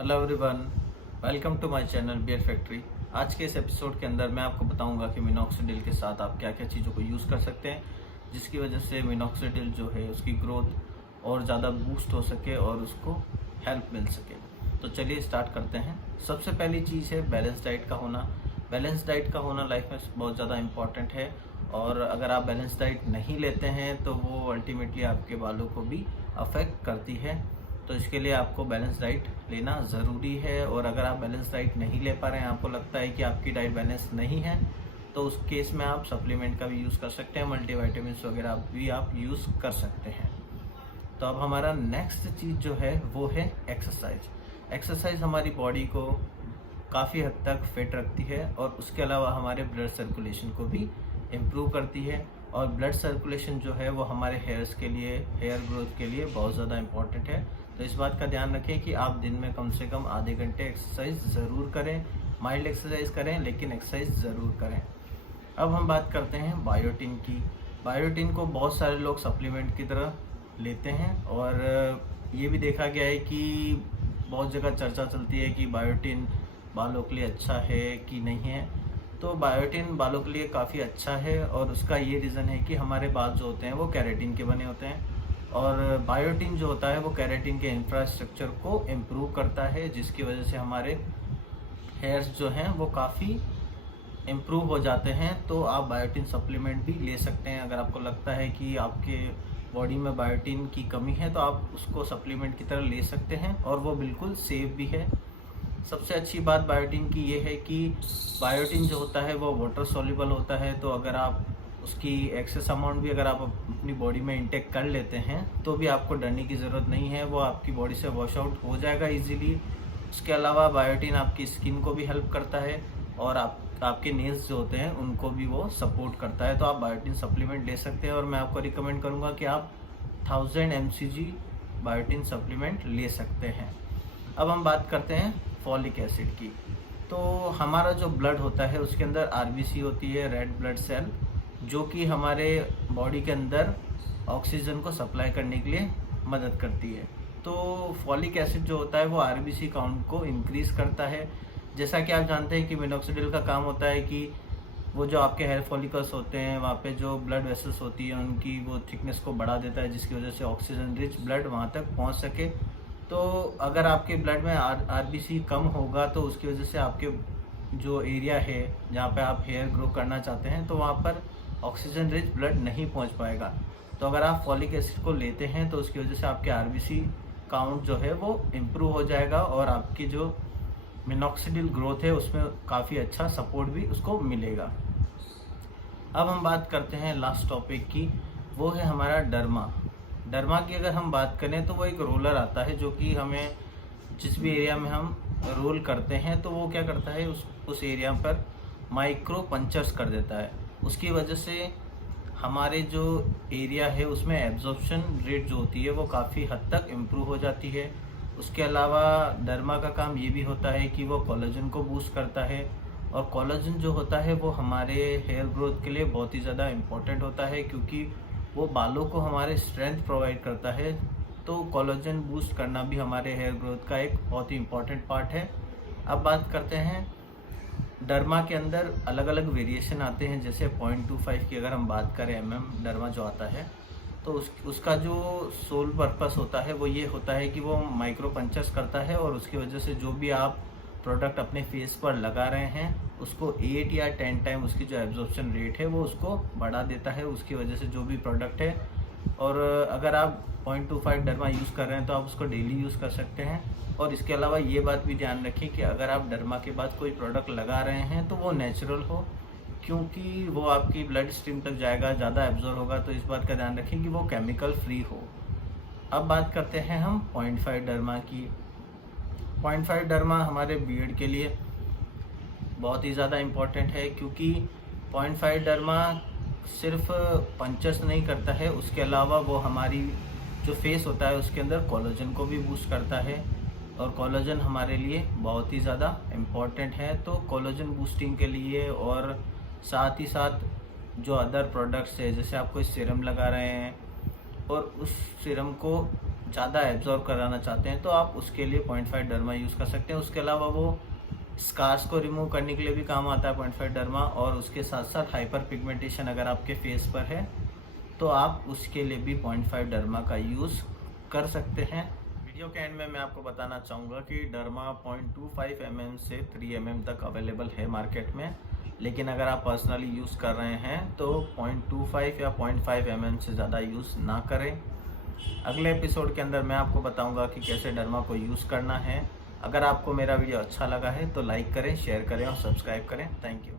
Hello everyone, welcome to my channel beer factory. आज के इस एपिसोड के अंदर मैं आपको बताऊंगा कि मिनॉक्सिडिल के साथ आप क्या क्या चीज़ों को यूज़ कर सकते हैं जिसकी वजह से मिनॉक्सिडिल जो है उसकी ग्रोथ और ज़्यादा बूस्ट हो सके और उसको हेल्प मिल सके। तो चलिए स्टार्ट करते हैं। सबसे पहली चीज़ है बैलेंस डाइट का होना। बैलेंस डाइट का होना लाइफ में बहुत ज़्यादा इम्पॉर्टेंट है और अगर आप बैलेंस डाइट नहीं लेते हैं तो वो अल्टीमेटली आपके बालों को भी अफेक्ट करती है। तो इसके लिए आपको बैलेंस डाइट लेना ज़रूरी है और अगर आप बैलेंस डाइट नहीं ले पा रहे हैं, आपको लगता है कि आपकी डाइट बैलेंस नहीं है, तो उस केस में आप सप्लीमेंट का भी यूज़ कर सकते हैं, मल्टीविटामिन्स वगैरह भी आप यूज़ कर सकते हैं। तो अब हमारा नेक्स्ट चीज़ जो है वो है एक्सरसाइज। एक्सरसाइज हमारी बॉडी को काफ़ी हद तक फिट रखती है और उसके अलावा हमारे ब्लड सर्कुलेशन को भी इम्प्रूव करती है और ब्लड सर्कुलेशन जो है वो हमारे हेयर्स के लिए, हेयर ग्रोथ के लिए बहुत ज़्यादा इम्पॉर्टेंट है। तो इस बात का ध्यान रखें कि आप दिन में कम से कम आधे घंटे एक्सरसाइज ज़रूर करें। माइल्ड एक्सरसाइज करें लेकिन एक्सरसाइज ज़रूर करें। अब हम बात करते हैं बायोटिन की। बायोटिन को बहुत सारे लोग सप्लीमेंट की तरह लेते हैं और ये भी देखा गया है कि बहुत जगह चर्चा चलती है कि बायोटिन बालों के लिए अच्छा है कि नहीं है। तो बायोटिन बालों के लिए काफ़ी अच्छा है और उसका ये रीज़न है कि हमारे बाल जो होते हैं वो केराटिन के बने होते हैं और बायोटिन जो होता है वो केराटिन के इंफ्रास्ट्रक्चर को इम्प्रूव करता है, जिसकी वजह से हमारे हेयर्स जो हैं वो काफ़ी इम्प्रूव हो जाते हैं। तो आप बायोटिन सप्लीमेंट भी ले सकते हैं। अगर आपको लगता है कि आपके बॉडी में बायोटिन की कमी है तो आप उसको सप्लीमेंट की तरह ले सकते हैं और वो बिल्कुल सेफ भी है। सबसे अच्छी बात बायोटिन की ये है कि बायोटिन जो होता है वो वाटर सॉल्युबल होता है, तो अगर आप उसकी एक्सेस अमाउंट भी अगर आप अपनी बॉडी में इंटेक कर लेते हैं तो भी आपको डरने की ज़रूरत नहीं है, वो आपकी बॉडी से वॉश आउट हो जाएगा इजीली। उसके अलावा बायोटिन आपकी स्किन को भी हेल्प करता है और आपके नेल्स जो होते हैं उनको भी वो सपोर्ट करता है। तो आप बायोटिन सप्लीमेंट ले सकते हैं और मैं आपको रिकमेंड करूँगा कि आप 1000 mcg बायोटिन सप्लीमेंट ले सकते हैं। अब हम बात करते हैं फॉलिक एसिड की। तो हमारा जो ब्लड होता है उसके अंदर आरबीसी होती है, रेड ब्लड सेल, जो कि हमारे बॉडी के अंदर ऑक्सीजन को सप्लाई करने के लिए मदद करती है। तो फॉलिक एसिड जो होता है वो आरबीसी काउंट को इंक्रीज़ करता है। जैसा कि आप जानते हैं कि मिनॉक्सिडिल का काम होता है कि वो जो आपके हेयर फॉलिकल्स होते हैं वहाँ पे जो ब्लड वेसल्स होती है उनकी वो थिकनेस को बढ़ा देता है, जिसकी वजह से ऑक्सीजन रिच ब्लड वहाँ तक पहुँच सके। तो अगर आपके ब्लड में आरबीसी कम होगा तो उसकी वजह से आपके जो एरिया है जहाँ पे आप हेयर ग्रो करना चाहते हैं तो वहाँ पर ऑक्सीजन रिच ब्लड नहीं पहुँच पाएगा। तो अगर आप फॉलिक एसिड को लेते हैं तो उसकी वजह से आपके आरबीसी काउंट जो है वो इम्प्रूव हो जाएगा और आपकी जो मिनॉक्सिडिल ग्रोथ है उसमें काफ़ी अच्छा सपोर्ट भी उसको मिलेगा। अब हम बात करते हैं लास्ट टॉपिक की, वो है हमारा डर्मा। डर्मा की अगर हम बात करें तो वो एक रोलर आता है जो कि हमें जिस भी एरिया में हम रोल करते हैं तो वो क्या करता है उस एरिया पर माइक्रो पंचर्स कर देता है। उसकी वजह से हमारे जो एरिया है उसमें एब्जॉर्प्शन रेट जो होती है वो काफ़ी हद तक इम्प्रूव हो जाती है। उसके अलावा डर्मा का काम ये भी होता है कि वो कोलेजन को बूस्ट करता है और कोलेजन जो होता है वो हमारे हेयर ग्रोथ के लिए बहुत ही ज़्यादा इम्पोर्टेंट होता है क्योंकि वो बालों को हमारे स्ट्रेंथ प्रोवाइड करता है। तो कोलेजन बूस्ट करना भी हमारे हेयर ग्रोथ का एक बहुत ही इम्पोर्टेंट पार्ट है। अब बात करते हैं डर्मा के अंदर अलग अलग वेरिएशन आते हैं। जैसे 0.25 की अगर हम बात करें डर्मा जो आता है तो उसका जो सोल पर्पस होता है वो ये होता है कि वो माइक्रो पंचर्स करता है और उसकी वजह से जो भी आप प्रोडक्ट अपने फेस पर लगा रहे हैं उसको 8 या 10 टाइम उसकी जो एब्जॉर्प्शन रेट है वो उसको बढ़ा देता है, उसकी वजह से जो भी प्रोडक्ट है। और अगर आप 0.25 डर्मा यूज़ कर रहे हैं तो आप उसको डेली यूज़ कर सकते हैं। और इसके अलावा ये बात भी ध्यान रखें कि अगर आप डर्मा के बाद कोई प्रोडक्ट लगा रहे हैं तो वो नेचुरल हो, क्योंकि वो आपकी ब्लड स्ट्रीम तक जाएगा, ज़्यादा एब्जॉर्ब होगा। तो इस बात का ध्यान रखें कि वो केमिकल फ्री हो। अब बात करते हैं हम 0.5 डर्मा की। 0.5 डर्मा हमारे बियर्ड के लिए बहुत ही ज़्यादा इम्पोर्टेंट है क्योंकि 0.5 डर्मा सिर्फ पंचर्स नहीं करता है, उसके अलावा वो हमारी जो फेस होता है उसके अंदर कोलेजन को भी बूस्ट करता है और कोलेजन हमारे लिए बहुत ही ज़्यादा इम्पोर्टेंट है। तो कोलेजन बूस्टिंग के लिए और साथ ही साथ जो अदर प्रोडक्ट्स है, जैसे आप कोई सीरम लगा रहे हैं और उस सीरम को ज़्यादा एब्जॉर्ब कराना चाहते हैं तो आप उसके लिए 0.5 डर्मा यूज़ कर सकते हैं। उसके अलावा वो स्कार्स को रिमूव करने के लिए भी काम आता है 0.5 डर्मा, और उसके साथ साथ हाइपर पिगमेंटेशन अगर आपके फेस पर है तो आप उसके लिए भी 0.5 डर्मा का यूज़ कर सकते हैं। वीडियो के एंड में मैं आपको बताना चाहूँगा कि डर्मा 0.25 mm से 3 mm तक अवेलेबल है मार्केट में, लेकिन अगर आप पर्सनली यूज़ कर रहे हैं तो 0.25 या 0.5 mm से ज़्यादा यूज़ ना करें। अगले एपिसोड के अंदर मैं आपको बताऊंगा कि कैसे डर्मा को यूज़ करना है। अगर आपको मेरा वीडियो अच्छा लगा है तो लाइक करें, शेयर करें और सब्सक्राइब करें। Thank you.